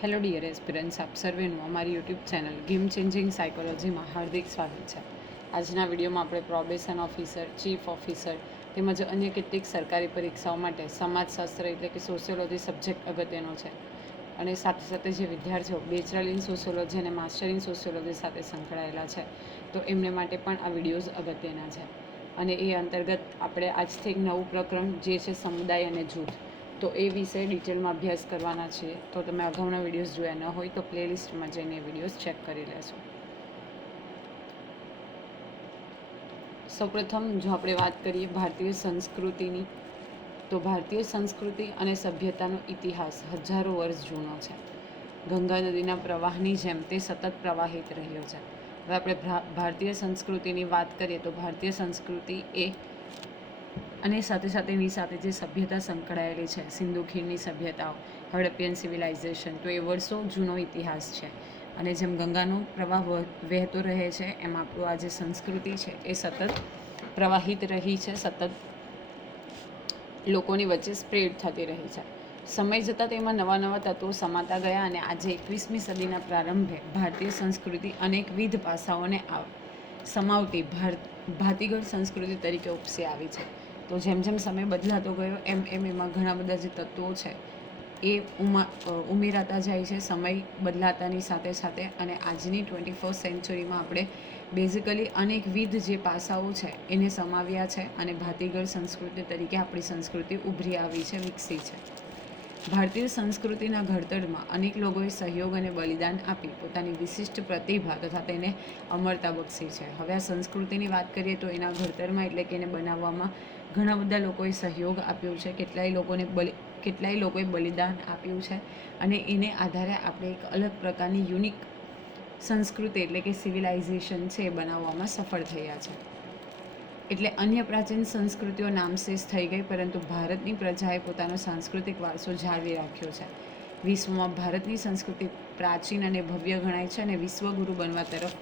Hello dear aspirants, આપ સર્વેનું અમારી YouTube channel game changing સાયકોલોજીમાં હાર્દિક સ્વાગત છે. આજના વિડીયોમાં આપણે પ્રોબેશન ઓફિસર, ચીફ ઓફિસર તેમજ અન્ય કેટલીક સરકારી પરીક્ષાઓ માટે સમાજશાસ્ત્ર એટલે કે સોશિયોલોજી સબ્જેક્ટ અગત્યનો છે અને સાથે સાથે જે વિદ્યાર્થીઓ બેચરલ ઇન સોશિયોલોજી અને માસ્ટર ઇન સોશિયોલોજી સાથે સંકળાયેલા છે તો એમને માટે પણ આ વિડીયોઝ અગત્યના છે. અને એ અંતર્ગત આપણે આજથી એક નવું પ્રકરણ જે છે સમુદાય અને જૂથ, તો એ વિશે ડિટેલમાં અભ્યાસ કરવાના છીએ. તો તમે અગાઉના વિડીયોઝ જોયા ન હોય તો પ્લેલિસ્ટમાં જઈને એ વિડીયોઝ ચેક કરી લેશો. સૌપ્રથમ જો આપણે વાત કરીએ ભારતીય સંસ્કૃતિની, તો ભારતીય સંસ્કૃતિ અને સભ્યતાનો ઇતિહાસ હજારો વર્ષ જૂનો છે. ગંગા નદીના પ્રવાહની જેમ તે સતત પ્રવાહિત રહ્યો છે. હવે આપણે ભારતીય સંસ્કૃતિની વાત કરીએ તો ભારતીય સંસ્કૃતિ એ અને સાથે સાથે એની સાથે જે સભ્યતા સંકળાયેલી છે, સિંધુ ખીણની સભ્યતાઓ, હડપ્પિયન સિવિલાઇઝેશન, તો એ વર્ષો જૂનો ઇતિહાસ છે. અને જેમ ગંગાનો પ્રવાહ વહેતો રહે છે એમ આપણું આ જે સંસ્કૃતિ છે એ સતત પ્રવાહિત રહી છે, સતત લોકોની વચ્ચે સ્પ્રેડ થતી રહી છે. સમય જતાં તેમાં નવા નવા તત્વો સમાતા ગયા અને આજે 21મી સદીના પ્રારંભે ભારતીય સંસ્કૃતિ અનેકવિધ પાસાઓને સમાવતી ભાતીગળ સંસ્કૃતિ તરીકે ઉપસી આવી છે. તો જેમ જેમ સમય બદલાતો ગયો એમ એમ એમાં ઘણા બધા જે તત્વો છે એ ઉમેરાતા જાય છે સમય બદલાતાની સાથે સાથે. અને આજની 21st સેન્ચુરીમાં આપણે બેઝિકલી અનેકવિધ જે પાસાઓ છે એને સમાવ્યા છે અને ભાતીગળ સંસ્કૃતિ તરીકે આપણી સંસ્કૃતિ ઉભરી આવી છે, વિકસી છે. ભારતીય સંસ્કૃતિના ઘડતરમાં અનેક લોકોએ સહયોગ અને બલિદાન આપી પોતાની વિશિષ્ટ પ્રતિભા તથા તેને અમરતા બક્ષી છે. હવે આ સંસ્કૃતિની વાત કરીએ તો એના ઘડતરમાં એટલે કે એને બનાવવામાં ઘણા બધા લોકોએ સહયોગ આપ્યો છે, કેટલાય લોકોએ બલિદાન આપ્યું છે અને એને આધારે આપણે એક અલગ પ્રકારની યુનિક સંસ્કૃતિ એટલે કે સિવિલાઇઝેશન છે એ બનાવવામાં સફળ થયા છે. એટલે અન્ય પ્રાચીન સંસ્કૃતિઓ નામશેષ થઈ ગઈ, પરંતુ ભારતની પ્રજાએ પોતાનો સાંસ્કૃતિક વારસો જાળવી રાખ્યો છે. વિશ્વમાં ભારતની સંસ્કૃતિ પ્રાચીન અને ભવ્ય ગણાય છે અને વિશ્વગુરુ બનવા તરફ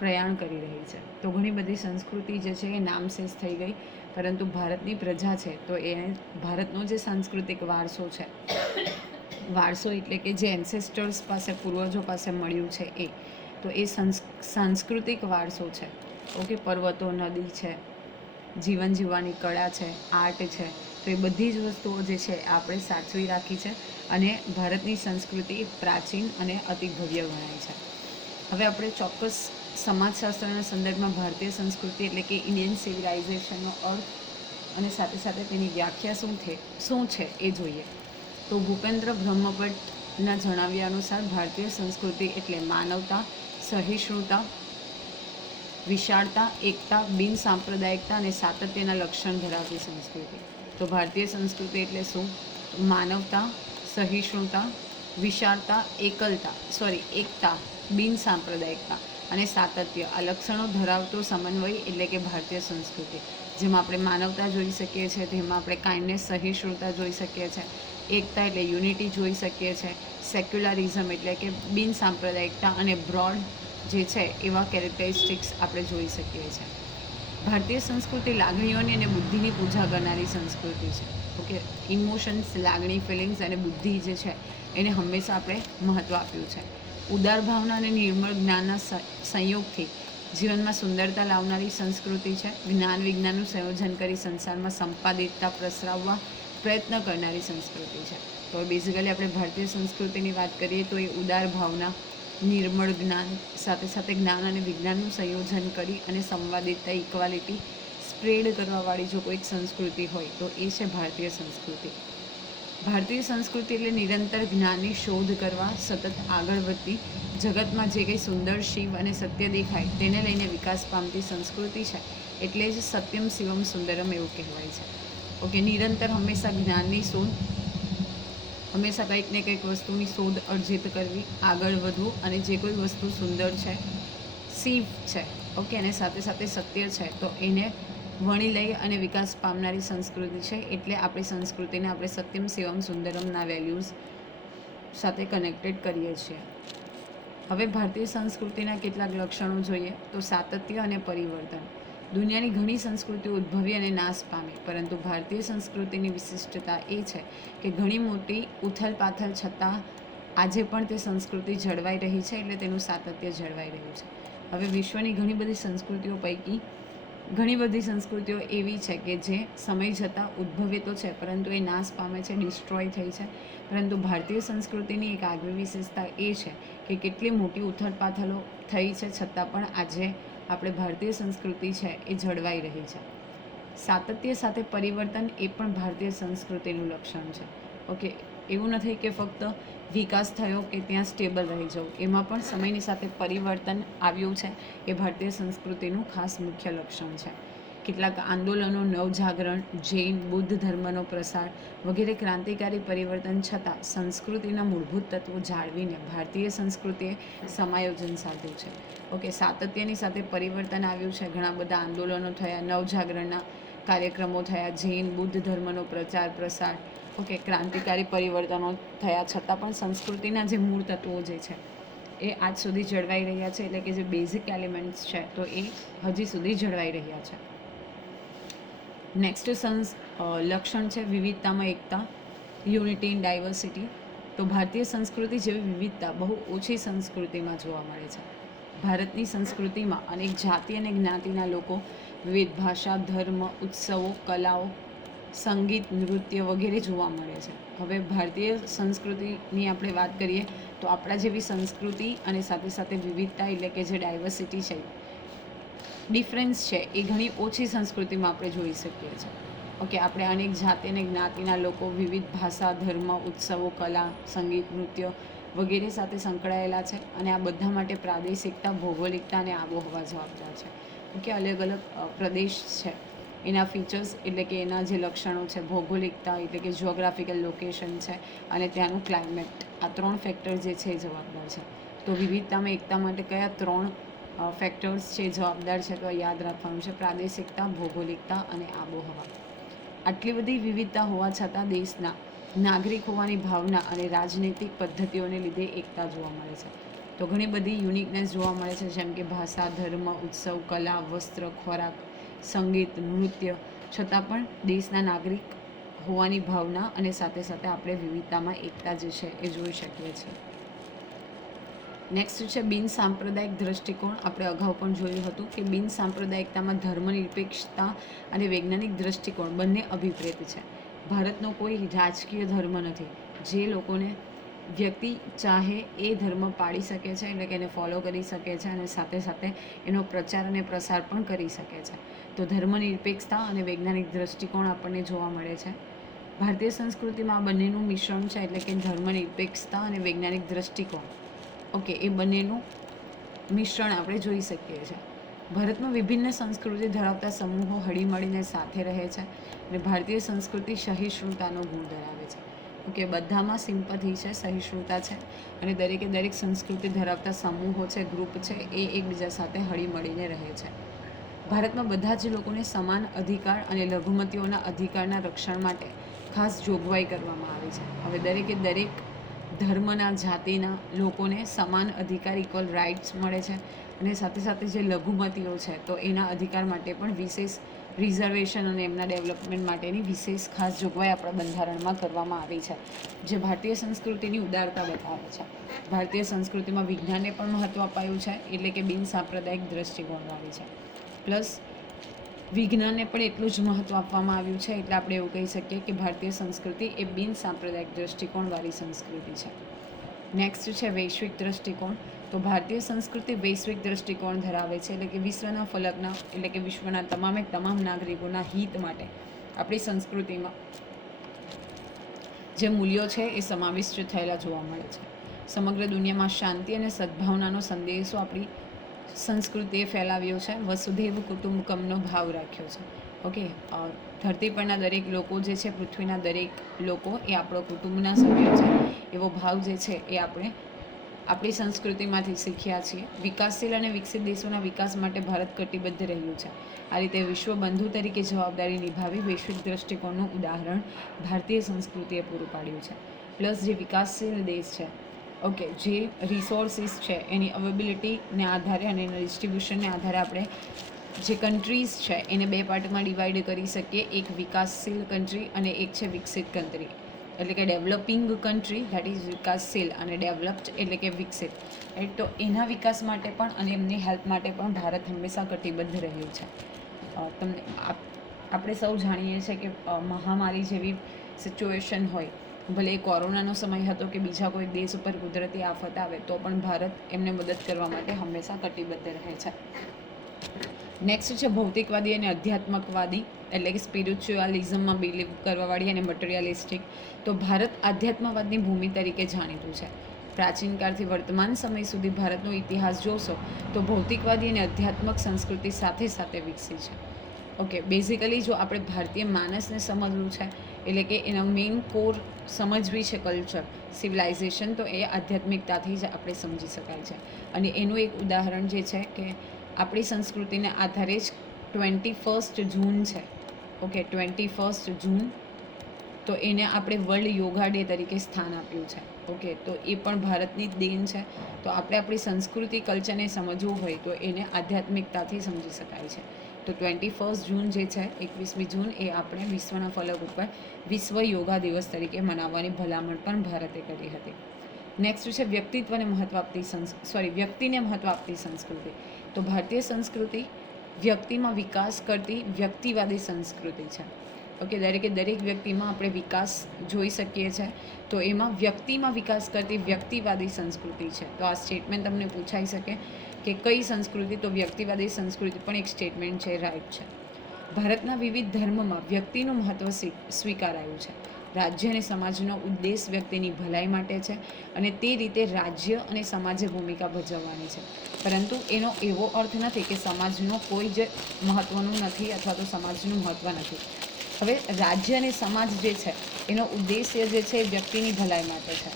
પ્રયાણ કરી રહી છે. તો ઘણી બધી સંસ્કૃતિ જે છે એ નામશેષ થઈ ગઈ, પરંતુ ભારતની પ્રજા છે તો એને ભારતનો જે સાંસ્કૃતિક વારસો છે, વારસો એટલે કે જે એન્સેસ્ટર્સ પાસે, પૂર્વજો પાસે મળ્યું છે એ, તો એ સાંસ્કૃતિક વારસો છે. ઓકે, પર્વતો, નદી છે, જીવન જીવવાની કળા છે, આર્ટ છે, તો એ બધી જ વસ્તુઓ જે છે આપણે સાચવી રાખી છે અને ભારતની સંસ્કૃતિ પ્રાચીન અને અતિ ભવ્ય ગણાય છે. હવે આપણે ચોક્કસ સમાજશાસ્ત્રના સંદર્ભમાં ભારતીય સંસ્કૃતિ એટલે કે ઇન્ડિયન સિવિલાઇઝેશનનો અર્થ અને સાથે સાથે તેની વ્યાખ્યા શું છે એ જોઈએ. તો ભૂપેન્દ્ર બ્રહ્મભટ્ટના જણાવ્યા અનુસાર ભારતીય સંસ્કૃતિ એટલે માનવતા, સહિષ્ણુતા, વિશાળતા, એકતા, બિન સાંપ્રદાયિકતા અને સાતત્યના લક્ષણ ધરાવતી સંસ્કૃતિ. તો ભારતીય સંસ્કૃતિ એટલે શું? માનવતા, સહિષ્ણુતા, વિશાળતા, એકતા, બિન સાંપ્રદાયિકતા અને સાતત્ય, આ લક્ષણો ધરાવતો સમન્વય એટલે કે ભારતીય સંસ્કૃતિ. જેમાં આપણે માનવતા જોઈ શકીએ છીએ, તેમાં આપણે કાઇન્ડનેસ, સહિષ્ણુતા જોઈ શકીએ છીએ, એકતા એટલે યુનિટી જોઈ શકીએ છીએ, સેક્યુલરિઝમ એટલે કે બિન સાંપ્રદાયિકતા અને બ્રોડ જે છે એવા કેરેક્ટરિસ્ટિક્સ આપણે જોઈ શકીએ છીએ. ભારતીય સંસ્કૃતિ લાગણીઓની અને બુદ્ધિની પૂજા કરનારી સંસ્કૃતિ છે. ઓકે, ઇમોશન્સ, લાગણી, ફિલિંગ્સ અને બુદ્ધિ જે છે એને હંમેશા આપણે મહત્ત્વ આપ્યું છે. ઉદાર ભાવના અને નિર્મળ જ્ઞાનના સંયોગથી જીવનમાં સુંદરતા લાવનારી સંસ્કૃતિ છે. જ્ઞાન વિજ્ઞાનનું સંયોજન કરી સંસારમાં સંપાદિતતા પ્રસરાવવા પ્રયત્ન કરનારી સંસ્કૃતિ છે. તો બેઝિકલી આપણે ભારતીય સંસ્કૃતિની વાત કરીએ તો એ ઉદાર ભાવના, નિર્મળ જ્ઞાન, સાથે સાથે જ્ઞાન અને વિજ્ઞાનનું સંયોજન કરી અને સંવાદિતતા, ઇક્વાલિટી સ્પ્રેડ કરવાવાળી જો કોઈક સંસ્કૃતિ હોય તો એ છે ભારતીય સંસ્કૃતિ. ભારતીય સંસ્કૃતિ એટલે નિરંતર જ્ઞાનની શોધ કરવા, સતત આગળ વધતી, જગતમાં જે કંઈ સુંદર, શિવ અને સત્ય દેખાય તેને લઈને વિકાસ પામતી સંસ્કૃતિ છે. એટલે જ સત્યમ શિવમ સુંદરમ એવું કહેવાય છે. ઓકે, નિરંતર હંમેશા જ્ઞાનની શોધ, હંમેશા કંઈક ને કંઈક વસ્તુની શોધ અર્જિત કરવી, આગળ વધવું અને જે કોઈ વસ્તુ સુંદર છે, શિવ છે, ઓકે, અને સાથે સાથે સત્ય છે તો એને વણી લઈ અને વિકાસ પામનારી સંસ્કૃતિ છે. એટલે આપણી સંસ્કૃતિને આપણે સત્યમ શિવમ સુંદરમના વેલ્યુઝ સાથે કનેક્ટેડ કરીએ છીએ. હવે ભારતીય સંસ્કૃતિના કેટલાક લક્ષણો જોઈએ તો સાતત્ય અને પરિવર્તન. દુનિયાની ઘણી સંસ્કૃતિઓ ઉદ્ભવી અને નાશ પામી, પરંતુ ભારતીય સંસ્કૃતિની વિશિષ્ટતા એ છે કે ઘણી મોટી ઉથલપાથલ છતાં આજે પણ તે સંસ્કૃતિ જળવાઈ રહી છે, એટલે તેનું સાતત્ય જળવાઈ રહ્યું છે. હવે વિશ્વની ઘણી બધી સંસ્કૃતિઓ પૈકી ઘણી બધી સંસ્કૃતિઓ એવી છે કે જે સમય જતાં ઉદ્ભવે તો છે, પરંતુ એ નાશ પામે છે, ડિસ્ટ્રોય થઈ છે. પરંતુ ભારતીય સંસ્કૃતિની એક આગવી વિશેષતા એ છે કે કેટલી મોટી ઉથલપાથલો થઈ છે, છતાં પણ આજે આપણે ભારતીય સંસ્કૃતિ છે એ જળવાઈ રહી છે. સાતત્ય સાથે પરિવર્તન એ પણ ભારતીય સંસ્કૃતિનું લક્ષણ છે. ઓકે, એવું નથી કે ફક્ત વિકાસ થયો કે ત્યાં સ્ટેબલ રહી જવું, એમાં પણ સમયની સાથે પરિવર્તન આવ્યું છે. એ ભારતીય સંસ્કૃતિનું ખાસ મુખ્ય લક્ષણ છે. કેટલાક આંદોલનો, નવજાગરણ, જૈન બુદ્ધ ધર્મનો પ્રસાર વગેરે ક્રાંતિકારી પરિવર્તન છતાં સંસ્કૃતિના મૂળભૂત તત્વો જાળવીને ભારતીય સંસ્કૃતિએ સમાયોજન સાધ્યું છે. ઓકે, સાતત્યની સાથે પરિવર્તન આવ્યું છે. ઘણા બધા આંદોલનો થયા, નવજાગરણના કાર્યક્રમો થયા, જૈન બુદ્ધ ધર્મનો પ્રચાર પ્રસાર, ઓકે, ક્રાંતિકારી પરિવર્તનો થયા, છતાં પણ સંસ્કૃતિના જે મૂળ તત્વો જે છે એ આજ સુધી જળવાઈ રહ્યા છે. એટલે કે જે બેઝિક એલિમેન્ટ્સ છે તો એ હજી સુધી જળવાઈ રહ્યા છે. નેક્સ્ટ લક્ષણ છે વિવિધતામાં એકતા, યુનિટી ઇન ડાયવર્સિટી. તો ભારતીય સંસ્કૃતિ જેવી વિવિધતા બહુ ઓછી સંસ્કૃતિમાં જોવા મળે છે. ભારતની સંસ્કૃતિમાં અનેક જાતિ અને જ્ઞાતિના લોકો, વિવિધ ભાષા, ધર્મ, ઉત્સવો, કલાઓ, સંગીત, નૃત્ય વગેરે જોવા મળે છે. હવે ભારતીય સંસ્કૃતિની આપણે વાત કરીએ તો આપણા જેવી સંસ્કૃતિ અને સાથે સાથે વિવિધતા એટલે કે જે ડાયવર્સિટી છે, ડિફરન્સ છે, એ ઘણી ઓછી સંસ્કૃતિમાં આપણે જોઈ શકીએ છીએ. ઓકે, આપણે અનેક જાતિ અને જ્ઞાતિના લોકો, વિવિધ ભાષા, ધર્મ, ઉત્સવો, કલા, સંગીત, નૃત્ય વગેરે સાથે સંકળાયેલા છે. અને આ બધા માટે પ્રાદેશિકતા, ભૌગોલિકતા અને આબોહવા જવાબદાર છે. ઓકે, અલગ અલગ પ્રદેશ છે એના ફીચર્સ એટલે કે એના જે લક્ષણો છે, ભૌગોલિકતા એટલે કે જિયોગ્રાફિકલ લોકેશન છે અને ત્યાંનું ક્લાઇમેટ, આ 3 ફેક્ટર જે છે એ જવાબદાર છે. તો વિવિધતામાં એકતા માટે કયા 3 ફેક્ટર્સ છે જવાબદાર છે? તો યાદ રાખવાનું છે, પ્રાદેશિકતા, ભૌગોલિકતા અને આબોહવા. આટલી બધી વિવિધતા હોવા છતાં દેશના નાગરિક હોવાની ભાવના અને રાજનૈતિક પદ્ધતિઓને લીધે એકતા જોવા મળે છે. તો ઘણી બધી યુનિકનેસ જોવા મળે છે, જેમ કે ભાષા, ધર્મ, ઉત્સવ, કલા, વસ્ત્ર, ખોરાક, સંગીત, નૃત્ય, છતાં પણ દેશના નાગરિક હોવાની ભાવના અને સાથે સાથે આપણે વિવિધતામાં એકતા જે છે એ જોઈ શકીએ છીએ. નેક્સ્ટ છે બિન સાંપ્રદાયિક દ્રષ્ટિકોણ. આપણે અગાઉ પણ જોયું હતું કે બિન સાંપ્રદાયિકતામાં ધર્મનિરપેક્ષતા અને વૈજ્ઞાનિક દ્રષ્ટિકોણ બંને અભિપ્રેત છે. ભારતનો કોઈ રાજકીય ધર્મ નથી. જે લોકોને વ્યક્તિ ચાહે એ ધર્મ પાળી શકે છે, એટલે કે એને ફોલો કરી શકે છે અને સાથે સાથે એનો પ્રચાર અને પ્રસાર પણ કરી શકે છે. તો ધર્મનિરપેક્ષતા અને વૈજ્ઞાનિક દ્રષ્ટિકોણ આપણને જોવા મળે છે. ભારતીય સંસ્કૃતિમાં આ બંનેનું મિશ્રણ છે, એટલે કે ધર્મનિરપેક્ષતા અને વૈજ્ઞાનિક દ્રષ્ટિકોણ. ઓકે, એ બંનેનું મિશ્રણ આપણે જોઈ શકીએ છીએ. ભારતમાં વિભિન્ન સંસ્કૃતિ ધરાવતા સમૂહો હળીમળીને સાથે રહે છે અને ભારતીય સંસ્કૃતિ સહિષ્ણુતાનો ગુણ ધરાવે છે. ઓકે, બધામાં સિમ્પથી છે, સહિષ્ણુતા છે અને દરેકે દરેક સંસ્કૃતિ ધરાવતા સમૂહો છે, ગ્રુપ છે, એ એકબીજા સાથે હળીમળીને રહે છે. ભારતમાં બધા જ લોકોને સમાન અધિકાર અને લઘુમતીઓના અધિકારના રક્ષણ માટે ખાસ જોગવાઈ કરવામાં આવી છે. હવે દરેકે દરેક ધર્મના, જાતિના લોકોને સમાન અધિકાર, ઇક્વલ રાઇટ્સ મળે છે અને સાથે સાથે જે લઘુમતીઓ છે તો એના અધિકાર માટે પણ વિશેષ રિઝર્વેશન અને એમના ડેવલપમેન્ટ માટેની વિશેષ ખાસ જોગવાઈ આપણા બંધારણમાં કરવામાં આવી છે, જે ભારતીય સંસ્કૃતિની ઉદારતા બતાવે છે. ભારતીય સંસ્કૃતિમાં વિજ્ઞાનને પણ મહત્ત્વ અપાયું છે, એટલે કે બિન સાંપ્રદાયિક દ્રષ્ટિકોણવાળી છે. પ્લસ વિજ્ઞાનને પણ એટલું જ મહત્ત્વ આપવામાં આવ્યું છે, એટલે આપણે એવું કહી શકીએ કે ભારતીય સંસ્કૃતિ એ બિન સાંપ્રદાયિક દ્રષ્ટિકોણવાળી સંસ્કૃતિ છે. નેક્સ્ટ છે વૈશ્વિક દ્રષ્ટિકોણ. તો ભારતીય સંસ્કૃતિ વૈશ્વિક દ્રષ્ટિકોણ ધરાવે છે, એટલે કે વિશ્વના ફલકના એટલે કે વિશ્વના તમામ નાગરિકોના હિત માટે આપણી સંસ્કૃતિમાં જે મૂલ્યો છે એ સમાવિષ્ટ થયેલા જોવા મળે છે. સમગ્ર દુનિયામાં શાંતિ અને સદ્ભાવનાનો સંદેશો આપણી સંસ્કૃતિએ ફેલાવ્યો છે. વસુધૈવ કુટુંબકમનો ભાવ રાખ્યો છે. ઓકે, ધરતી પરના દરેક લોકો જે છે, પૃથ્વીના દરેક લોકો એ આપણો કુટુંબના સભ્યો છે, એવો ભાવ જે છે એ આપણે આપણી સંસ્કૃતિમાંથી શીખ્યા છીએ. વિકાસશીલ અને વિકસિત દેશોના વિકાસ માટે ભારત કટિબદ્ધ રહ્યું છે. આ રીતે વિશ્વ બંધુ તરીકે જવાબદારી નિભાવી વૈશ્વિક દ્રષ્ટિકોણનું ઉદાહરણ ભારતીય સંસ્કૃતિએ પૂરું પાડ્યું છે. પ્લસ જે વિકાસશીલ દેશ છે, ઓકે, જે રિસોર્સિસ છે એની અવેબિલિટીને આધારે અને એના ડિસ્ટ્રીબ્યુશનને આધારે આપણે જે કન્ટ્રીઝ છે એને 2 પાર્ટમાં ડિવાઈડ કરી શકીએ. એક વિકાસશીલ કન્ટ્રી અને એક છે વિકસિત કન્ટ્રી. એટલે કે ડેવલપિંગ કન્ટ્રી ધેટ ઇઝ વિકાસશીલ અને ડેવલપ્ડ એટલે કે વિકસિત, રાઈટ. તો એના વિકાસ માટે પણ અને એમની હેલ્પ માટે પણ ભારત હંમેશા કટિબદ્ધ રહ્યું છે. તમને આપણે સૌ જાણીએ છીએ કે મહામારી જેવી સિચ્યુએશન હોય, ભલે કોરોનાનો સમય હતો કે બીજા કોઈ દેશ ઉપર કુદરતી આફત આવે તો પણ ભારત એમને મદદ કરવા માટે હંમેશા કટિબદ્ધ રહે છે. નેક્સ્ટ છે ભૌતિકવાદી અને અધ્યાત્મકવાદી, એટલે કે સ્પિરિચ્યુઅલિઝમમાં બિલીવ કરવાવાળી અને મટીરિયલિસ્ટિક. તો ભારત આધ્યાત્મવાદની ભૂમિ તરીકે જાણીતું છે. પ્રાચીન કાળથી વર્તમાન સમય સુધી ભારતનો ઇતિહાસ જોશો તો ભૌતિકવાદી અને અધ્યાત્મક સંસ્કૃતિ સાથે સાથે વિકસી છે. ઓકે, બેઝિકલી જો આપણે ભારતીય માણસને સમજવું છે એટલે કે એનો મેઇન કોર સમજવી છે કલ્ચર, સિવિલાઇઝેશન, તો એ આધ્યાત્મિકતાથી જ આપણે સમજી શકાય છે. અને એનું એક ઉદાહરણ જે છે કે આપણી સંસ્કૃતિને આધારે જ 21 જૂન છે. ઓકે, 21 જૂન, તો એને આપણે વર્લ્ડ યોગા ડે તરીકે સ્થાન આપ્યું છે. ઓકે, તો એ પણ ભારતની જ દેન છે. તો આપણે આપણી સંસ્કૃતિ કલ્ચરને સમજવું હોય તો એને આધ્યાત્મિકતાથી સમજી શકાય છે. તો 21 જૂન જે છે, 21મી જૂન, એ આપણે વિશ્વના ફલક ઉપર વિશ્વ યોગા દિવસ તરીકે મનાવવાની ભલામણ પણ ભારતે કરી હતી. નેક્સ્ટ છે વ્યક્તિને મહત્વ આપતી સંસ્કૃતિ. તો ભારતીય સંસ્કૃતિ વ્યક્તિમાં વિકાસ કરતી વ્યક્તિવાદી સંસ્કૃતિ છે. ઓકે, દરેક વ્યક્તિમાં આપણે વિકાસ જોઈ શકીએ છીએ, તો એમાં વ્યક્તિમાં વિકાસ કરતી વ્યક્તિવાદી સંસ્કૃતિ છે. તો આ સ્ટેટમેન્ટ તમને પૂછાઈ શકે કે કઈ સંસ્કૃતિ, તો વ્યક્તિવાદી સંસ્કૃતિ પણ એક સ્ટેટમેન્ટ છે, રાઈટ છે. ભારતના વિવિધ ધર્મમાં વ્યક્તિનું મહત્વ સ્વીકારાયું છે. રાજ્ય અને સમાજનો ઉદ્દેશ વ્યક્તિની ભલાઈ માટે છે અને તે રીતે રાજ્ય અને સમાજે ભૂમિકા ભજવવાની છે. પરંતુ એનો એવો અર્થ નથી કે સમાજનો કોઈ જ મહત્ત્વનું નથી અથવા તો સમાજનું મહત્ત્વ નથી. હવે રાજ્ય અને સમાજ જે છે એનો ઉદ્દેશ્ય જે છે એ વ્યક્તિની ભલાઈ માટે છે.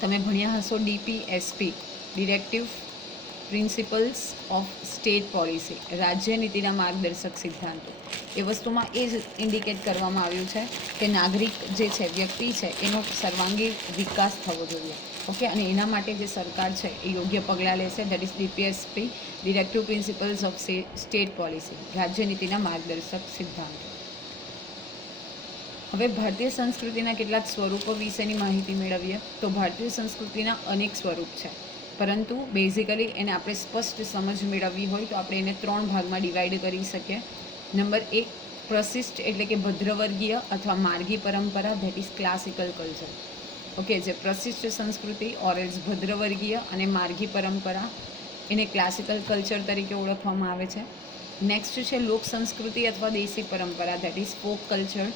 તમે ભણ્યા હશો DPSP, directive principles of state policy, રાજ્ય નીતિના માર્ગદર્શક સિદ્ધાંતો. એ વસ્તુમાં એ જ ઇન્ડિકેટ કરવામાં આવ્યું છે કે નાગરિક જે છે, વ્યક્તિ છે, એનો સર્વાંગી વિકાસ થવો જોઈએ. ઓકે, અને એના માટે જે સરકાર છે એ યોગ્ય પગલાં લેશે. That is DPSP, directive principles of state policy, રાજ્ય નીતિના માર્ગદર્શક સિદ્ધાંતો. હવે ભારતીય સંસ્કૃતિના કેટલાક સ્વરૂપો વિશેની માહિતી મેળવીએ. તો ભારતીય સંસ્કૃતિના અનેક સ્વરૂપ છે, પરંતુ બેઝિકલી એને આપણે સ્પષ્ટ સમજ મેળવવી હોય તો આપણે એને 3 ભાગમાં ડિવાઈડ કરી શકીએ. નંબર 1, પ્રશિષ્ટ એટલે કે ભદ્રવર્ગીય અથવા માર્ગી પરંપરા, that is classical culture. Okay, જે પ્રશિષ્ટ સંસ્કૃતિ ઓરેલ્સ ભદ્રવર્ગીય અને માર્ગી પરંપરા, એને ક્લાસિકલ કલ્ચર તરીકે ઓળખવામાં આવે છે. નેક્સ્ટ છે લોક સંસ્કૃતિ અથવા દેશી પરંપરા, that is folk culture.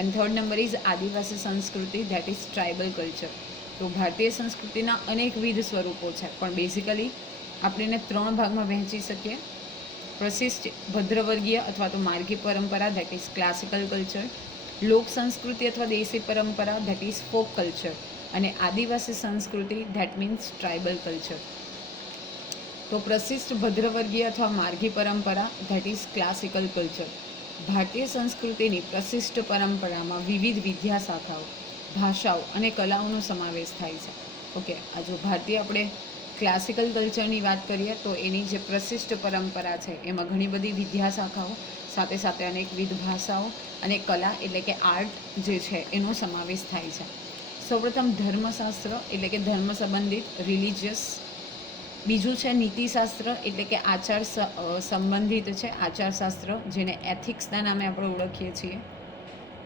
And third number is આદિવાસી સંસ્કૃતિ, ધેટ ઇઝ ટ્રાઇબલ કલ્ચર. તો ભારતીય સંસ્કૃતિના અનેકવિધ સ્વરૂપો છે, પણ બેઝિકલી આપણે એને 3 ભાગમાં વહેંચી શકીએ. પ્રશિષ્ટ ભદ્રવર્ગીય અથવા તો માર્ગી પરંપરા, ધેટ ઇઝ ક્લાસિકલ કલ્ચર. લોક સંસ્કૃતિ અથવા દેશી પરંપરા, ધેટ ઇઝ ફોક કલ્ચર. અને આદિવાસી સંસ્કૃતિ, ધેટ મીન્સ ટ્રાઇબલ કલ્ચર. તો પ્રશિષ્ટ ભદ્રવર્ગીય અથવા માર્ગી પરંપરા, ધેટ ઇઝ ક્લાસિકલ કલ્ચર. ભારતીય સંસ્કૃતિની પ્રશિષ્ટ પરંપરામાં વિવિધ વિદ્યા શાખાઓ, ભાષાઓ અને કલાઓનો સમાવેશ થાય છે. ઓકે, આ જો ભારતીય આપણે ક્લાસિકલ કલ્ચરની વાત કરીએ તો એની જે પ્રશિષ્ટ પરંપરા છે એમાં ઘણી બધી વિદ્યા શાખાઓ, સાથે સાથે અનેકવિધ ભાષાઓ અને કલા એટલે કે આર્ટ જે છે એનો સમાવેશ થાય છે. સૌપ્રથમ ધર્મશાસ્ત્ર એટલે કે ધર્મ સંબંધિત, રિલિજિયસ. બીજું છે નીતિશાસ્ત્ર એટલે કે આચાર સંબંધિત છે, આચારશાસ્ત્ર, જેને એથિક્સના નામે આપણે ઓળખીએ છીએ.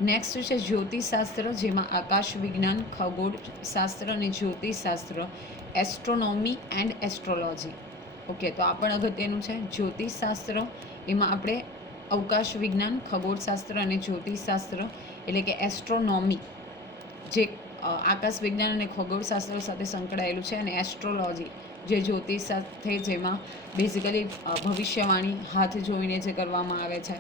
નેક્સ્ટ છે જ્યોતિષશાસ્ત્ર, જેમાં આકાશ વિજ્ઞાન, ખગોળશાસ્ત્ર અને જ્યોતિષશાસ્ત્ર, એસ્ટ્રોનોમી એન્ડ એસ્ટ્રોલોજી. ઓકે, તો આ પણ અગત્યનું છે. જ્યોતિષશાસ્ત્ર એમાં આપણે અવકાશ વિજ્ઞાન, ખગોળશાસ્ત્ર અને જ્યોતિષશાસ્ત્ર એટલે કે એસ્ટ્રોનોમી, જે આકાશ વિજ્ઞાન અને ખગોળશાસ્ત્ર સાથે સંકળાયેલું છે, અને એસ્ટ્રોલોજી જે જ્યોતિષ સાથે, જેમાં બેઝિકલી ભવિષ્યવાણી હાથ જોઈને જે કરવામાં આવે છે.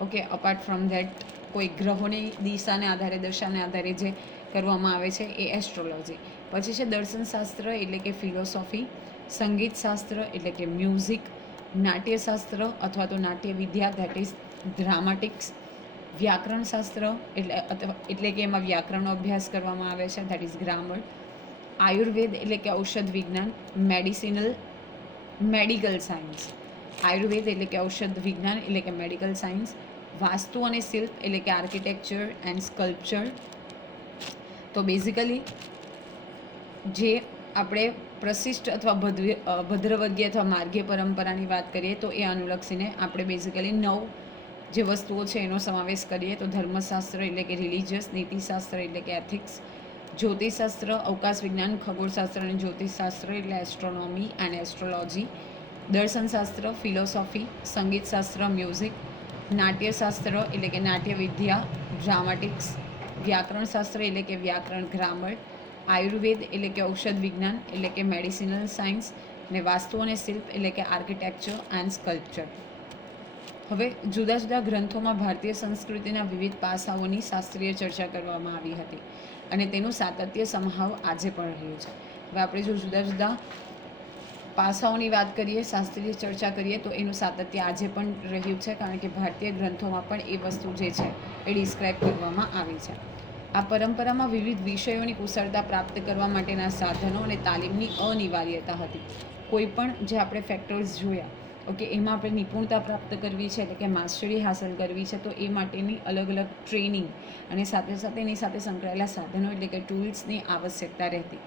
ઓકે, અપાર્ટ ફ્રોમ ધેટ કોઈ ગ્રહોની દિશાને આધારે, દશાને આધારે જે કરવામાં આવે છે એ એસ્ટ્રોલોજી. પછી છે દર્શનશાસ્ત્ર એટલે કે ફિલોસોફી, સંગીતશાસ્ત્ર એટલે કે મ્યુઝિક, નાટ્યશાસ્ત્ર અથવા તો નાટ્ય વિદ્યા, ધેટ ઇઝ ડ્રામાટિક્સ, વ્યાકરણશાસ્ત્ર એટલે કે એમાં વ્યાકરણનો અભ્યાસ કરવામાં આવે છે, ધેટ ઇઝ ગ્રામર. આયુર્વેદ એટલે કે ઔષધ વિજ્ઞાન, મેડિકલ સાયન્સ. આયુર્વેદ એટલે કે ઔષધ વિજ્ઞાન એટલે કે મેડિકલ સાયન્સ. વાસ્તુ અને શિલ્પ એટલે કે આર્કિટેક્ચર એન્ડ સ્કલ્પચર. તો બેઝિકલી જે આપણે પ્રશિષ્ટ અથવા ભદ્રવર્ગીય અથવા માર્ગીય પરંપરાની વાત કરીએ તો એ અનુલક્ષીને આપણે બેઝિકલી 9 જે વસ્તુઓ છે એનો સમાવેશ કરીએ તો ધર્મશાસ્ત્ર એટલે કે રિલિજિયસ, નીતિશાસ્ત્ર એટલે કે એથિક્સ, જ્યોતિષશાસ્ત્ર, અવકાશ વિજ્ઞાન, ખગોળશાસ્ત્ર અને જ્યોતિષશાસ્ત્ર એટલે એસ્ટ્રોનોમી એન્ડ એસ્ટ્રોલોજી, દર્શનશાસ્ત્ર, ફિલોસોફી, સંગીતશાસ્ત્ર, મ્યુઝિક, નાટ્યશાસ્ત્ર એટલે કે નાટ્ય વિદ્યા, ડ્રામાટિક્સ, વ્યાકરણશાસ્ત્ર એટલે કે વ્યાકરણ, ગ્રામર, આયુર્વેદ એટલે કે ઔષધ વિજ્ઞાન એટલે કે મેડિસિનલ સાયન્સ, અને વાસ્તુ અને શિલ્પ એટલે કે આર્કિટેક્ચર એન્ડ સ્કલ્પચર. હવે જુદા જુદા ગ્રંથોમાં ભારતીય સંસ્કૃતિના વિવિધ પાસાઓની શાસ્ત્રીય ચર્ચા કરવામાં આવી હતી અને તેનું સાતત્ય સમહાવ આજે પણ રહ્યું છે. હવે આપણે જો જુદા જુદા પાસાઓની વાત કરીએ, શાસ્ત્રીય ચર્ચા કરીએ તો એનું સાતત્ય આજે પણ રહ્યું છે, કારણ કે ભારતીય ગ્રંથોમાં પણ એ વસ્તુ જે છે એ ડિસ્ક્રાઇબ કરવામાં આવી છે. આ પરંપરામાં વિવિધ વિષયોની કુશળતા પ્રાપ્ત કરવા માટેના સાધનો અને તાલીમની અનિવાર્યતા હતી. કોઈ પણ જે આપણે ફેક્ટર્સ જોયા, ઓકે, એમાં આપણે નિપુણતા પ્રાપ્ત કરવી છે એટલે કે માસ્ટરી હાંસલ કરવી છે તો એ માટેની અલગ અલગ ટ્રેનિંગ અને સાથે સાથે એની સાથે સંકળાયેલા સાધનો એટલે કે ટૂલ્સની આવશ્યકતા રહેતી.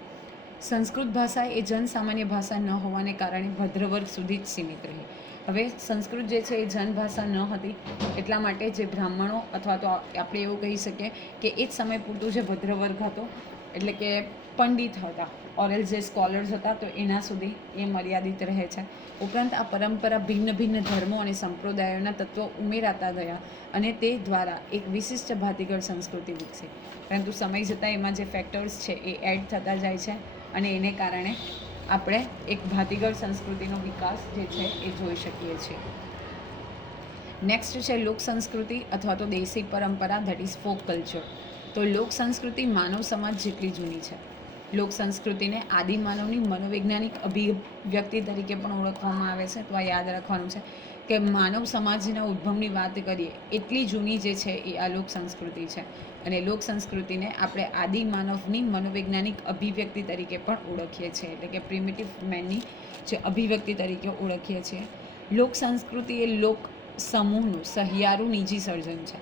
સંસ્કૃત ભાષા એ જનસામાન્ય ભાષા ન હોવાને કારણે ભદ્રવર્ગ સુધી જ સીમિત રહી. હવે સંસ્કૃત જે છે એ જનભાષા ન હતી, એટલા માટે જે બ્રાહ્મણો અથવા તો આપણે એવું કહી શકીએ કે એ જ સમય પૂરતું જે ભદ્રવર્ગ હતો એટલે કે પંડિત હતા, ઓરલ જે સ્કોલર્સ હતા, તો એના સુધી એ મર્યાદિત રહે છે. ઉપરાંત આ પરંપરા ભિન્ન ભિન્ન ધર્મો અને સંપ્રદાયોના તત્વો ઉમેરાતા ગયા અને તે દ્વારા એક વિશિષ્ટ ભાતીગળ સંસ્કૃતિ વિકસી. પરંતુ સમય જતાં એમાં જે ફેક્ટર્સ છે એ એડ થતા જાય છે અને એને કારણે આપણે એક ભાતીગળ સંસ્કૃતિનો વિકાસ જે છે એ જોઈ શકીએ છીએ. નેક્સ્ટ છે લોક સંસ્કૃતિ અથવા તો દેશી પરંપરા, ધેટ ઇઝ ફોક કલ્ચર. તો લોક સંસ્કૃતિ માનવ સમાજ જેટલી જૂની છે. લોક સંસ્કૃતિને આદિમાનવની મનોવૈજ્ઞાનિક અભિવ્યક્તિ તરીકે પણ ઓળખવામાં આવે છે. તો આ યાદ રાખવાનું છે કે માનવ સમાજના ઉદ્ભવની વાત કરીએ એટલી જૂની જે છે એ આ લોક સંસ્કૃતિ છે અને લોક સંસ્કૃતિને આપણે આદિમાનવની મનોવૈજ્ઞાનિક અભિવ્યક્તિ તરીકે પણ ઓળખીએ છીએ, એટલે કે પ્રિમિટિવ મેનની જે અભિવ્યક્તિ તરીકે ઓળખીએ છીએ. લોક સંસ્કૃતિ એ લોક સમૂહનું સહિયારું નિજી સર્જન છે.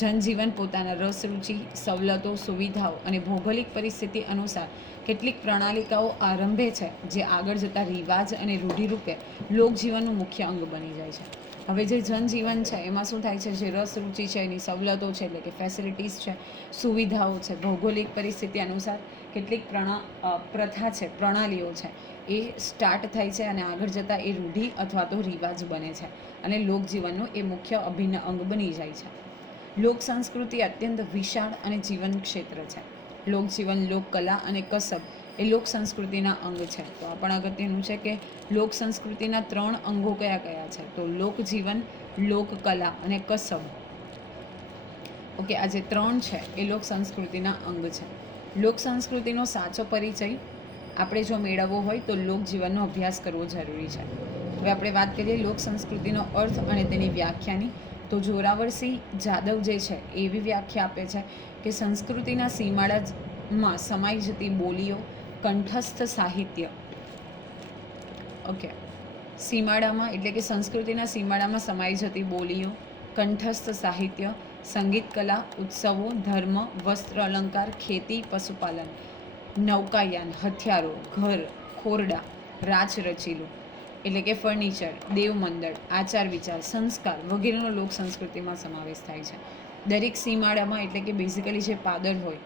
જનજીવન પોતાના રસ, રુચિ, સવલતો, સુવિધાઓ અને ભૌગોલિક પરિસ્થિતિ અનુસાર કેટલીક પ્રણાલિકાઓ આરંભે છે જે આગળ જતા રિવાજ અને રૂઢિરૂપે લોકજીવનનું મુખ્ય અંગ બની જાય છે. હવે જે જનજીવન છે એમાં શું થાય છે, જે રસ, રુચિ છે, એની સવલતો છે એટલે કે ફેસિલિટીઝ છે, સુવિધાઓ છે, ભૌગોલિક પરિસ્થિતિ અનુસાર કેટલીક પ્રથા છે, પ્રણાલીઓ છે, એ સ્ટાર્ટ થાય છે અને આગળ જતાં એ રૂઢિ અથવા તો રિવાજ બને છે અને લોકજીવનનું એ મુખ્ય અભિન્ન અંગ બની જાય છે. લોક સંસ્કૃતિ અત્યંત વિશાળ અને જીવન ક્ષેત્ર છે. લોકજીવન, લોકકલા અને કસબ એ લોક સંસ્કૃતિના અંગ છે. તો આ પણ અગત્યનું છે કે લોક સંસ્કૃતિના 3 અંગો કયા કયા છે, તો લોકજીવન, લોકકલા અને કસબ. ઓકે, આ જે 3 છે એ લોક સંસ્કૃતિના અંગ છે. લોક સંસ્કૃતિનો સાચો પરિચય આપણે જો મેળવવો હોય તો લોકજીવનનો અભ્યાસ કરવો જરૂરી છે. હવે આપણે વાત કરીએ લોક સંસ્કૃતિનો અર્થ અને તેની વ્યાખ્યાની, તો જોરાવરસિંહ જાદવ જે છે એવી વ્યાખ્યા આપે છે કે સંસ્કૃતિના સીમાડામાં સમાઈ જતી બોલીઓ, કંઠસ્થ સાહિત્ય. ઓકે, સીમાડામાં એટલે કે સંસ્કૃતિના સીમાડામાં સમાઈ જતી બોલીઓ, કંઠસ્થ સાહિત્ય, સંગીત કલા, ઉત્સવો, ધર્મ, વસ્ત્ર અલંકાર, ખેતી, પશુપાલન, નૌકાયાન, હથિયારો, ઘર, ખોરડા, રાચ રચીલું એટલે કે ફર્નિચર, દેવ મંડળ, આચાર વિચાર, સંસ્કાર વગેરેનો લોક સંસ્કૃતિમાં સમાવેશ થાય છે. દરેક સીમાડામાં એટલે કે બેઝિકલી જે પાદર હોય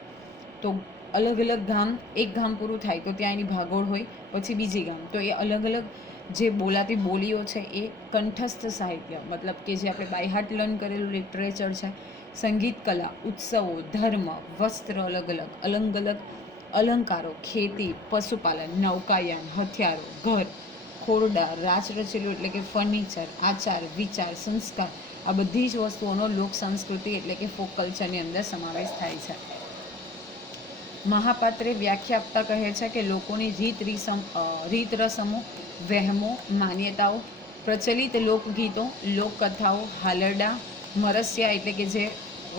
તો અલગ અલગ ગામ, એક ગામ પૂરું થાય તો ત્યાં એની ભાગોળ હોય, પછી બીજી ગામ, તો એ અલગ અલગ જે બોલાતી બોલીઓ છે એ કંઠસ્થ સાહિત્ય મતલબ કે જે આપણે બાય હાર્ટ લર્ન કરેલું લિટરેચર છે, સંગીત કલા, ઉત્સવો, ધર્મ, વસ્ત્ર અલગ અલગ અલંકારો, ખેતી, પશુપાલન, નૌકાયાન, હથિયારો, ઘર, ખોરડા, રાચ રચેલું એટલે કે ફર્નિચર, આચાર વિચાર, સંસ્કાર, આ બધી જ વસ્તુઓનો લોક સંસ્કૃતિ એટલે કે ફોક કલ્ચરની અંદર સમાવેશ થાય છે. મહાપાત્રે વ્યાખ્યા આપતા કહે છે કે લોકોની રીત રસમો, વહેમો, માન્યતાઓ, પ્રચલિત લોકગીતો, લોકકથાઓ, હાલરડા, મરસિયા એટલે કે જે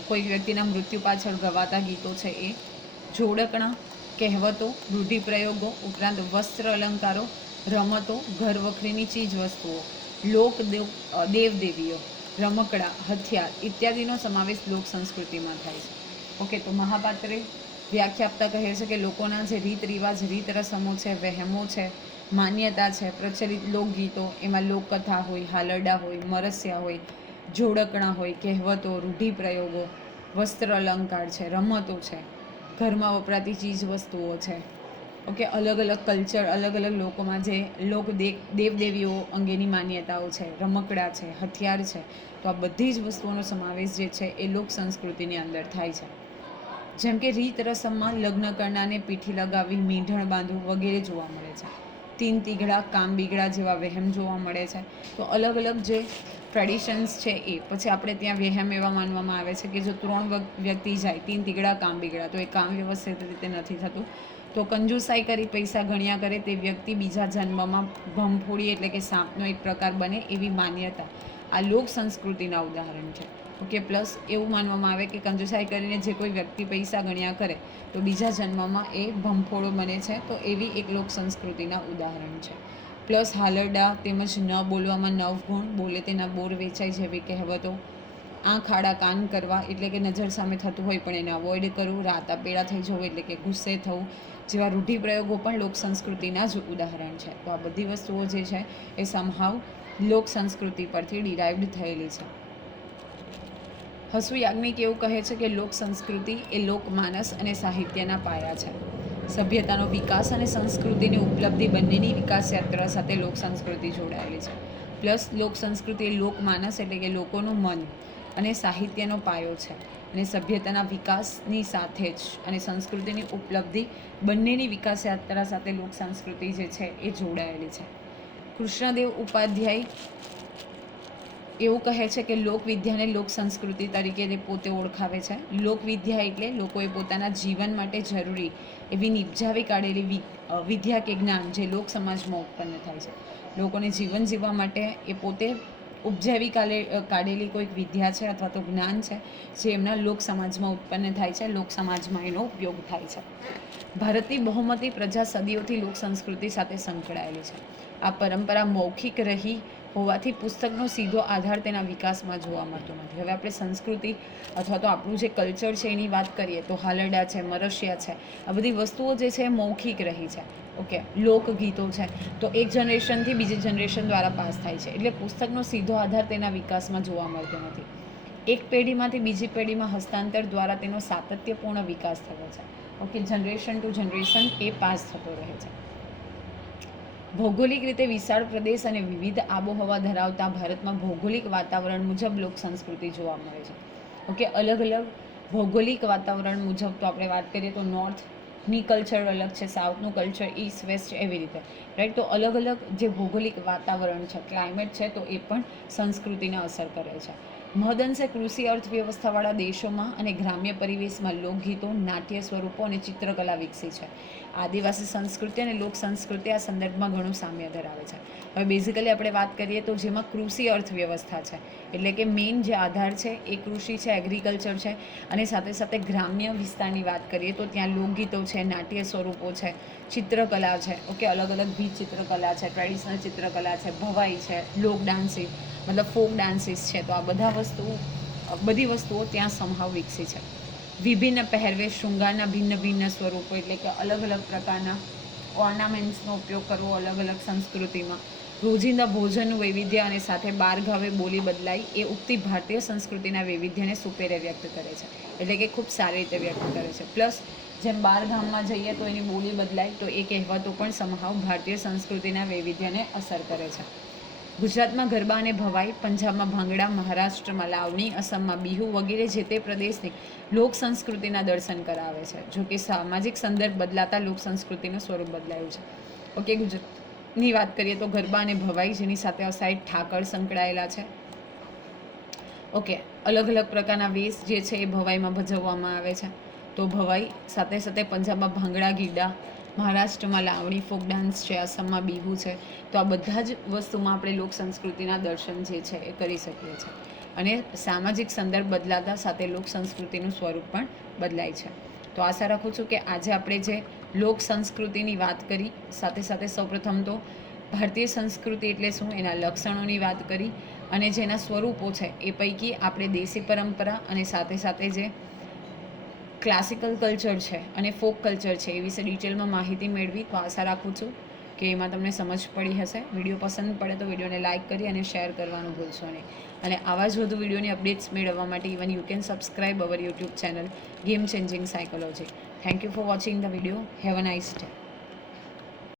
કોઈ વ્યક્તિના મૃત્યુ પાછળ ગવાતા ગીતો છે એ, જોડકણા, કહેવતો, રૂઢિપ્રયોગો, ઉપરાંત વસ્ત્ર અલંકારો, રમતો, ઘર વખરીની ચીજ વસ્તુઓ, દેવદેવીઓ, રમકડા, હથિયાર ઇત્યાદિનો સમાવેશ લોક સંસ્કૃતિમાં થાય છે. ઓકે, તો મહાપાત્રે વ્યાખ્યા આપતા કહે છે કે લોકોના જે રીત રિવાજ, રીત રસમો છે, વહેમો છે, માન્યતા છે, પ્રચલિત લોકગીતો, એમાં લોકકથા હોય, હાલરડા હોય, મરસિયા હોય, જોડકણા હોય, કહેવતો, રૂઢિપ્રયોગો, વસ્ત્ર અલંકાર છે, રમતો છે, ઘરમાં વપરાતી ચીજ વસ્તુઓ છે, ઓકે, અલગ અલગ કલ્ચર, અલગ અલગ લોકોમાં જે દેવદેવીઓ અંગેની માન્યતાઓ છે, રમકડા છે, હથિયાર છે, તો આ બધી જ વસ્તુઓનો સમાવેશ જે છે એ લોક સંસ્કૃતિની અંદર થાય છે. જેમ કે રીત રસમમાં લગ્ન કરનારને પીઠી લગાવવી, મીંઢણ બાંધવું વગેરે જોવા મળે છે. તીન તીગડા, કામ બીગડા જેવા વહેમ જોવા મળે છે. તો અલગ અલગ જે ટ્રેડિશન્સ છે એ પછી આપણે ત્યાં વહેમ એવા માનવામાં આવે છે કે જો 3 વ્યક્તિ જાય, તીન તીગડા, કામ બીગડા, તો એ કામ વ્યવસ્થિત રીતે નથી થતું. તો કંજુસાઈ કરી પૈસા ગણ્યા કરે તે વ્યક્તિ બીજા જન્મમાં ભમફોડી એટલે કે સાપનો એક પ્રકાર બને એવી માન્યતા આ લોક સંસ્કૃતિના ઉદાહરણ છે. ઓકે, પ્લસ એવું માનવામાં આવે કે કંજુસાઈ કરીને જે કોઈ વ્યક્તિ પૈસા ગણ્યા કરે તો બીજા જન્મમાં એ ભમફોડો બને છે. તો એવી એક લોક સંસ્કૃતિના ઉદાહરણ છે. પ્લસ હાલરડા તેમજ ન બોલવામાં 9 ગુણ, બોલે તેના બોર વેચાય જેવી કહેવતો, આંખ આડા કાન કરવા એટલે કે નજર સામે થતું હોય પણ એને અવોઇડ કરવું, રાતા પેડા થઈ જવું એટલે કે ગુસ્સે થવું જેવા રૂઢિપ્રયોગો પણ લોક સંસ્કૃતિના જ ઉદાહરણ છે. તો આ બધી વસ્તુઓ જે છે એ સમહાવ લોક સંસ્કૃતિ પરથી ડિરાઇવ્ડ થયેલી છે. હસુ યાજ્ઞિક એવું કહે છે કે લોક સંસ્કૃતિ એ લોકમાનસ અને સાહિત્યના પાયા છે. સભ્યતાનો વિકાસ અને સંસ્કૃતિની ઉપલબ્ધિ બંનેની વિકાસ યાત્રા સાથે લોક સંસ્કૃતિ જોડાયેલી છે. પ્લસ લોક સંસ્કૃતિ એ લોકમાનસ એટલે કે લોકોનું મન અને સાહિત્યનો પાયો છે. અને સભ્યતાના વિકાસની સાથે જ અને સંસ્કૃતિની ઉપલબ્ધિ બંનેની વિકાસ યાત્રા સાથે લોક સંસ્કૃતિ જે છે એ જોડાયેલી છે. કૃષ્ણદેવ ઉપાધ્યાય એવું કહે છે કે લોકવિદ્યાને લોક સંસ્કૃતિ તરીકે તે પોતે ઓળખાવે છે. લોકવિદ્યા એટલે લોકોએ પોતાના જીવન માટે જરૂરી એવી નિપજાવી કાઢેલી વિદ્યા કે જ્ઞાન જે લોક સમાજમાં ઉત્પન્ન થાય છે. લોકોને જીવન જીવવા માટે એ પોતે ઉપજાવી કાઢેલી કોઈક વિદ્યા છે અથવા તો જ્ઞાન છે જે એમના લોક સમાજમાં ઉત્પન્ન થાય છે, લોક સમાજમાં એનો ઉપયોગ થાય છે. ભારતની બહુમતી પ્રજા સદીઓથી લોક સંસ્કૃતિ સાથે સંકળાયેલી છે. આ પરંપરા મૌખિક રહી હોવાથી પુસ્તકનો સીધો આધાર તેના વિકાસમાં જોવા મળતો નથી. હવે આપણે સંસ્કૃતિ અથવા તો આપણું જે કલ્ચર છે એની વાત કરીએ તો હાલરડા છે, મરસિયા છે, આ બધી વસ્તુઓ જે છે એ મૌખિક રહી છે. ઓકે, લોકગીતો છે તો એક જનરેશનથી બીજી જનરેશન દ્વારા પાસ થાય છે. એટલે પુસ્તકનો સીધો આધાર તેના વિકાસમાં જોવા મળતો નથી. એક પેઢીમાંથી બીજી પેઢીમાં હસ્તાંતર દ્વારા તેનો સાતત્યપૂર્ણ વિકાસ થયો છે. Okay, generation to generation A pass થતો રહે છે. ભૌગોલિક રીતે વિશાળ પ્રદેશ અને વિવિધ આબોહવા ધરાવતા ભારતમાં ભૌગોલિક વાતાવરણ મુજબ લોક સંસ્કૃતિ જોવા મળે છે. ઓકે, અલગ અલગ ભૌગોલિક વાતાવરણ મુજબ તો આપણે વાત કરીએ તો નોર્થની કલ્ચર અલગ છે, સાઉથનું કલ્ચર, ઈસ્ટ વેસ્ટ એવી રીતે, રાઈટ. તો અલગ અલગ જે ભૌગોલિક વાતાવરણ છે, ક્લાઇમેટ છે, તો એ પણ સંસ્કૃતિને અસર કરે છે. મહદઅંશે કૃષિ અર્થવ્યવસ્થાવાળા દેશોમાં અને ગ્રામ્ય પરિવેશમાં લોકગીતો, નાટ્ય સ્વરૂપો અને ચિત્રકલા વિકસી છે. આદિવાસી સંસ્કૃતિ અને લોક સંસ્કૃતિ આ સંદર્ભમાં ઘણું સામ્ય ધરાવે છે. હવે બેઝિકલી આપણે વાત કરીએ તો જેમાં કૃષિ અર્થવ્યવસ્થા છે એટલે કે મેઇન જે આધાર છે એ કૃષિ છે, એગ્રીકલ્ચર છે. અને સાથે સાથે ગ્રામ્ય વિસ્તારની વાત કરીએ તો ત્યાં લોકગીતો છે, નાટ્ય સ્વરૂપો છે, ચિત્રકલા છે. ઓકે, અલગ અલગ ભીત ચિત્રકલા છે, ટ્રેડિશનલ ચિત્રકલા છે, ભવાઈ છે, લોક ડાન્સિસ મતલબ ફોક ડાન્સીસ છે. તો આ બધી વસ્તુઓ ત્યાં સમહાવ વિકસી છે. વિભિન્ન પહેરવેશ, શૃંગારના ભિન્ન ભિન્ન સ્વરૂપો એટલે કે અલગ અલગ પ્રકારના ઓર્નામેન્ટ્સનો ઉપયોગ કરવો અલગ અલગ સંસ્કૃતિમાં. રોજિંદા ભોજનનું વૈવિધ્ય અને સાથે બારગાવે બોલી બદલાઈ એ ઉક્તિ ભારતીય સંસ્કૃતિના વૈવિધ્યને સુપેરે વ્યક્ત કરે છે. એટલે કે ખૂબ સારી રીતે વ્યક્ત કરે છે. પ્લસ જેમ બાર ગામમાં જઈએ તો એની બોલી બદલાય તો એ કહેવતો પણ સમહાવ ભારતીય સંસ્કૃતિના વૈવિધ્યને અસર કરે છે. ગુજરાતમાં ગરબા અને ભવાઈ, પંજાબમાં ભાંગડા, મહારાષ્ટ્રમાં લાવણી, અસમમાં બિહુ વગેરે જે તે પ્રદેશની લોક સંસ્કૃતિના દર્શન કરાવે છે. જો કે સામાજિક સંદર્ભ બદલાતા લોક સંસ્કૃતિનું સ્વરૂપ બદલાયું છે. ઓકે, ગુજરાતની વાત કરીએ તો ગરબા અને ભવાઈ જેની સાથે અસાઇડ ઠાકર સંકળાયેલા છે. ઓકે, અલગ અલગ પ્રકારના વેશ જે છે એ ભવાઈમાં ભજવવામાં આવે છે. તો ભવાઈ સાથે સાથે પંજાબમાં ભાંગડા, ગીડા, મહારાષ્ટ્રમાં લાવણી, ફોક ડાન્સ છે, આસામમાં બિહુ છે. તો આ બધા જ વસ્તુમાં આપણે લોક સંસ્કૃતિના દર્શન જે છે એ કરી શકીએ છીએ. અને સામાજિક સંદર્ભ બદલાતા સાથે લોક સંસ્કૃતિનું સ્વરૂપ પણ બદલાય છે. તો આશા રાખું છું કે આજે આપણે જે લોક સંસ્કૃતિની વાત કરી, સાથે સાથે સૌપ્રથમ તો ભારતીય સંસ્કૃતિ એટલે શું એના લક્ષણોની વાત કરી અને જેના સ્વરૂપો છે એ પૈકી આપણે દેશી પરંપરા અને સાથે સાથે જે ક્લાસિકલ કલ્ચર છે અને ફોક કલ્ચર છે એ વિશે ડિટેલમાં માહિતી મેળવી. તો આશા રાખું છું કે એમાં તમને સમજ પડી હશે. વિડીયો પસંદ પડે તો વિડીયોને લાઇક કરી અને શેર કરવાનું ભૂલશો નહીં. અને આવા જ વધુ વિડીયોની અપડેટ્સ મેળવવા માટે even you can subscribe our YouTube channel game changing psychology. Thank you for watching the video. Have a nice day.